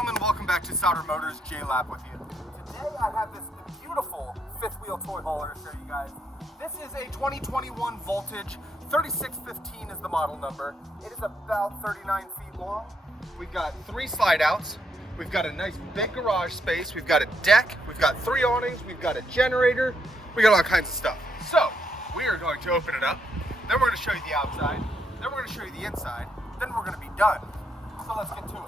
gentlemen, welcome back to Solder Motors. J-Lap with you. Today I have this beautiful fifth wheel toy hauler to show you guys. This is a 2021 Voltage, 3615 is the model number. It is about 39 feet long. We've got 3 slide outs. We've got a nice big garage space. We've got a deck. We've got 3 awnings. We've got a generator. We got all kinds of stuff. So we are going to open it up. Then we're going to show you the outside. Then we're going to show you the inside. Then we're going to be done. So let's get to it.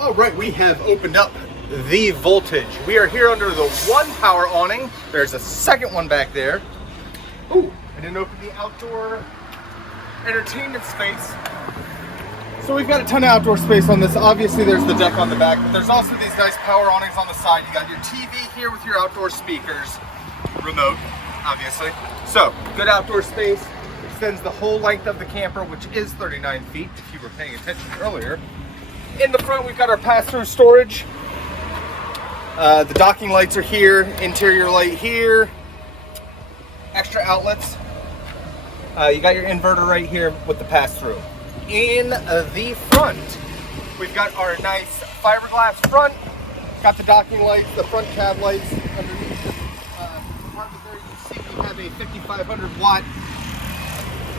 All right, we have opened up the Voltage. We are here under the 1 power awning. There's a second one back there. Ooh, I didn't open the outdoor entertainment space. So we've got a ton of outdoor space on this. Obviously there's the deck on the back, but there's also these nice power awnings on the side. You got your TV here with your outdoor speakers, remote, obviously. So, good outdoor space. Extends the whole length of the camper, which is 39 feet, if you were paying attention earlier. In the front, we've got our pass-through storage. The docking lights are here, interior light here, extra outlets. You got your inverter right here with the pass-through. In the front, we've got our nice fiberglass front. Got the docking lights, the front cab lights underneath the compartment there. You see we have a 5,500 watt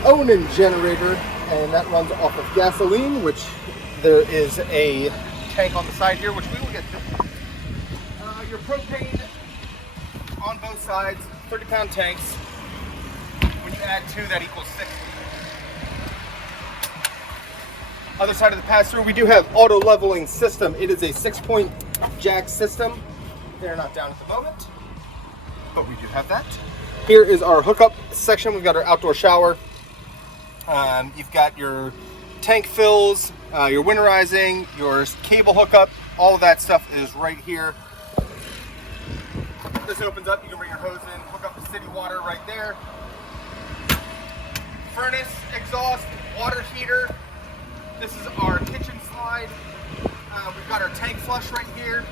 Onan generator, and that runs off of gasoline, which there is a tank on the side here, which we will get to. Your propane on both sides, 30-pound tanks. When you add 2, that equals 60. Other side of the pass-through, we do have auto leveling system. It is a 6-point jack system. They're not down at the moment, but we do have that. Here is our hookup section. We've got our outdoor shower. You've got your tank fills, your winterizing, your cable hookup, all of that stuff is right here. This opens up, you can bring your hose in, hook up the city water right there. Furnace, exhaust, water heater. This is our kitchen slide. We've got our tank flush right here.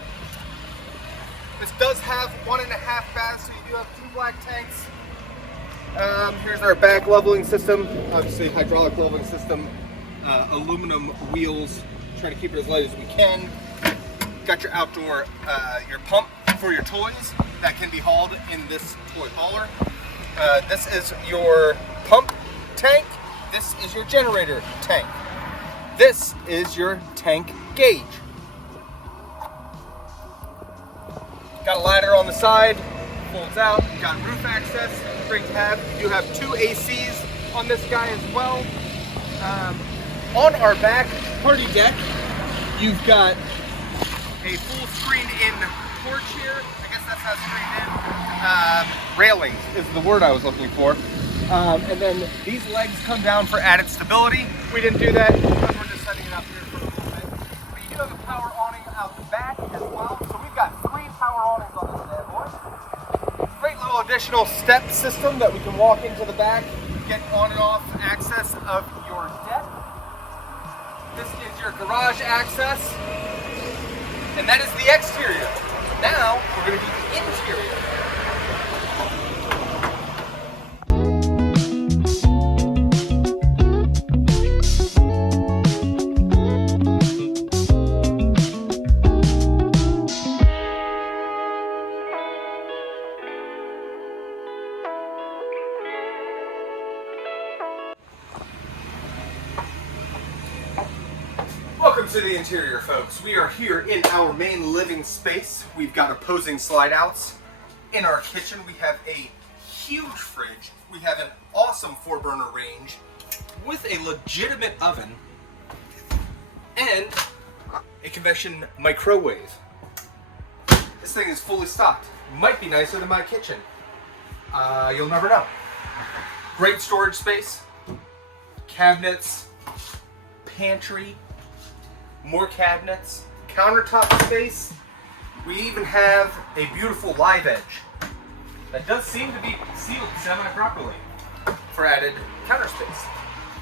This does have 1.5 baths, so you do have 2 black tanks. Here's our back leveling system, obviously hydraulic leveling system. Aluminum wheels, try to keep it as light as we can. Got your outdoor, your pump for your toys that can be hauled in this toy hauler. This is your pump tank. This is your generator tank. This is your tank gauge. Got a ladder on the side, folds out. Got roof access, great to have. You do have 2 ACs on this guy as well. On our back party deck, you've got a full screened-in porch here. I guess that's how screened-in. Railings is the word I was looking for. And then these legs come down for added stability. We didn't do that because we're just setting it up here for a little bit. But you do have a power awning out the back as well. So we've got 3 power awnings on this bad boy. Great little additional step system that we can walk into the back, get on and off access of your deck. This is your garage access, and that is the exterior. Now, we're going to do the interior. Welcome to the interior, folks. We are here in our main living space. We've got opposing slide outs. In our kitchen, we have a huge fridge. We have an awesome 4-burner range. with a legitimate oven and a convection microwave. This thing is fully stocked. Might be nicer than my kitchen. You'll never know. Great storage space, cabinets, pantry, more cabinets, countertop space. We even have a beautiful live edge that does seem to be sealed semi-properly for added counter space.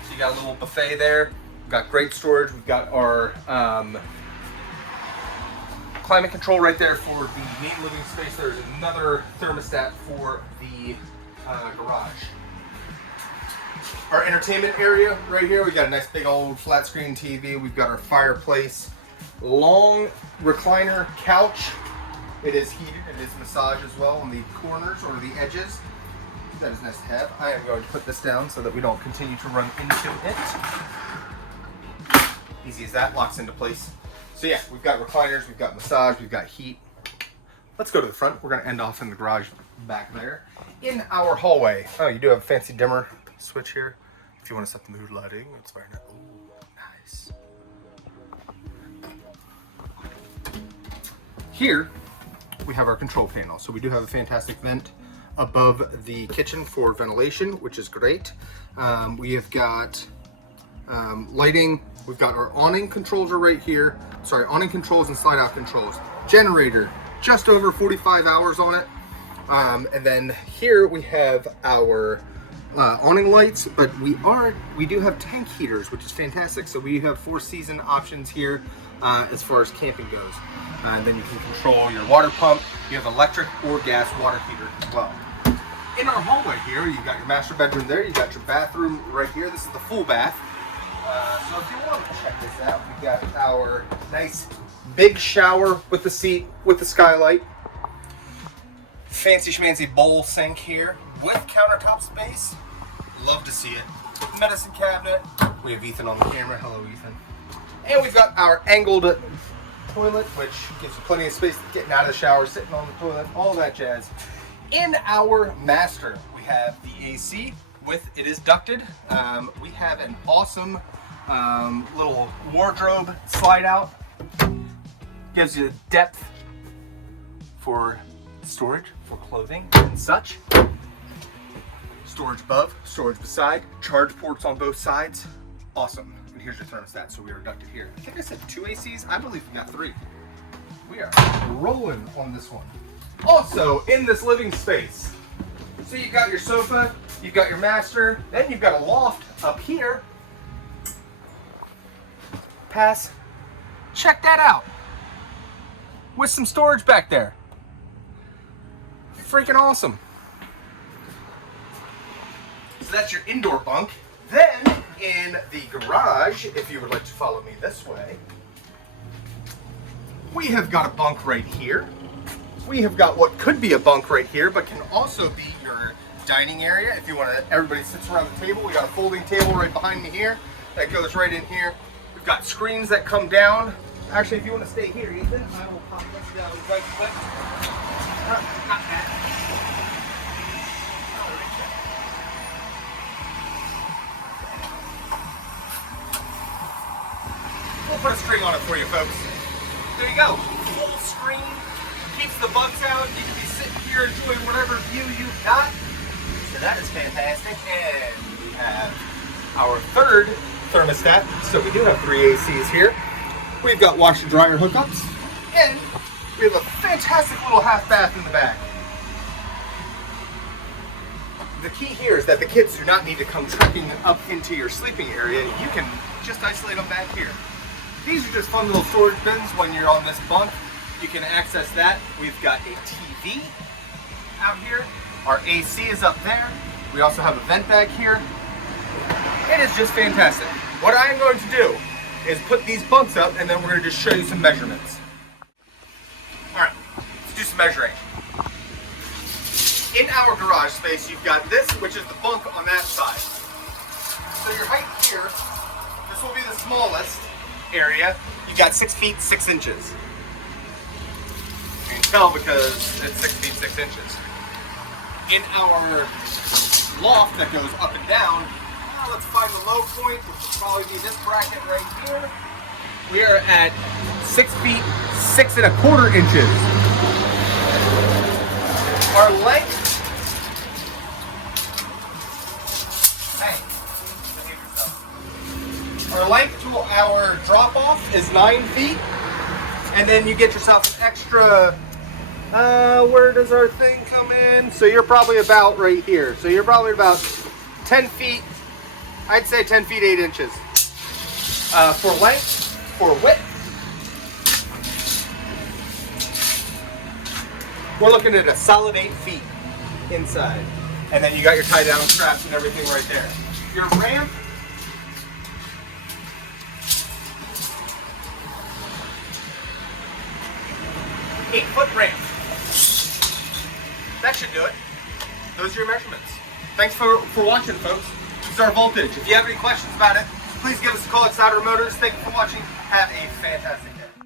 So you got a little buffet there. We've got great storage. We've got our climate control right there for the main living space. There's another thermostat for the garage. Our entertainment area right here, we got a nice big old flat screen TV. We've got our fireplace, long recliner couch. It is heated, it is massage as well on the corners or the edges. That is nice to have. I am going to put this down so that we don't continue to run into it. Easy as that, locks into place. So yeah, we've got recliners, we've got massage, we've got heat. Let's go to the front. We're gonna end off in the garage back there. In our hallway, oh, you do have a fancy dimmer switch here. If you want to set the mood lighting, it's very nice. Ooh, nice. Here, we have our control panel. So we do have a fantastic vent above the kitchen for ventilation, which is great. We have got lighting. We've got our awning controls are right here. Sorry, awning controls and slide out controls. Generator, just over 45 hours on it. And then here we have our awning lights, but we do have tank heaters, which is fantastic. So we have 4-season options here as far as camping goes. And then you can control your water pump. You have electric or gas water heater as well. In our hallway here, you got your master bedroom there. You got your bathroom right here. This is the full bath. So if you want to check this out, we got our nice big shower with the seat, with the skylight. Fancy schmancy bowl sink here with countertop space. Love to see it. Medicine cabinet. We have Ethan on the camera. Hello, Ethan. And we've got our angled toilet, which gives you plenty of space getting out of the shower, sitting on the toilet, all that jazz. In our master, we have the AC with, it is ducted. We have an awesome little wardrobe slide out. Gives you depth for storage, for clothing and such. Storage above, storage beside, charge ports on both sides. Awesome. And here's your thermostat, so we are ducted here. I think I said 2 ACs. I believe we got 3. We are rolling on this one. Also, in this living space, so you've got your sofa, you've got your master, then you've got a loft up here. Pass. Check that out. With some storage back there. Freaking awesome. So that's your indoor bunk. Then, in the garage, if you would like to follow me this way, we have got a bunk right here. We have got what could be a bunk right here, but can also be your dining area. If you want to, everybody sits around the table. We got a folding table right behind me here that goes right in here. We've got screens that come down. Actually, if you want to stay here, Ethan, I will pop this down right quick. Not that. We'll put a string on it for you, folks. There you go. Full screen. Keeps the bugs out. You can be sitting here enjoying whatever view you've got. So that is fantastic. And we have our third thermostat. So we do have 3 ACs here. We've got washer dryer hookups. And we have a fantastic little half bath in the back. The key here is that the kids do not need to come trekking up into your sleeping area. You can just isolate them back here. These are just fun little storage bins when you're on this bunk. You can access that. We've got a TV out here. Our AC is up there. We also have a vent back here. It is just fantastic. What I am going to do is put these bunks up and then we're going to just show you some measurements. All right, let's do some measuring. In our garage space, you've got this, which is the bunk on that side. So your height here, this will be the smallest area. You've got 6 feet 6 inches. You can tell because it's 6 feet 6 inches. In our loft that goes up and down, let's find the low point, which will probably be this bracket right here. We are at 6 feet 6 1/4 inches. Our length. Our length to our drop off is 9 feet. And then you get yourself an extra, where does our thing come in? So you're probably about right here. So you're probably about 10 feet, I'd say 10 feet 8 inches. For length, for width, we're looking at a solid 8 feet inside. And then you got your tie down straps and everything right there. Your ramp, ~8-foot ramp. That should do it. Those are your measurements. Thanks for watching, folks. This is our voltage. If you have any questions about it, please give us a call at Souter Motors. Thank you for watching. Have a fantastic day.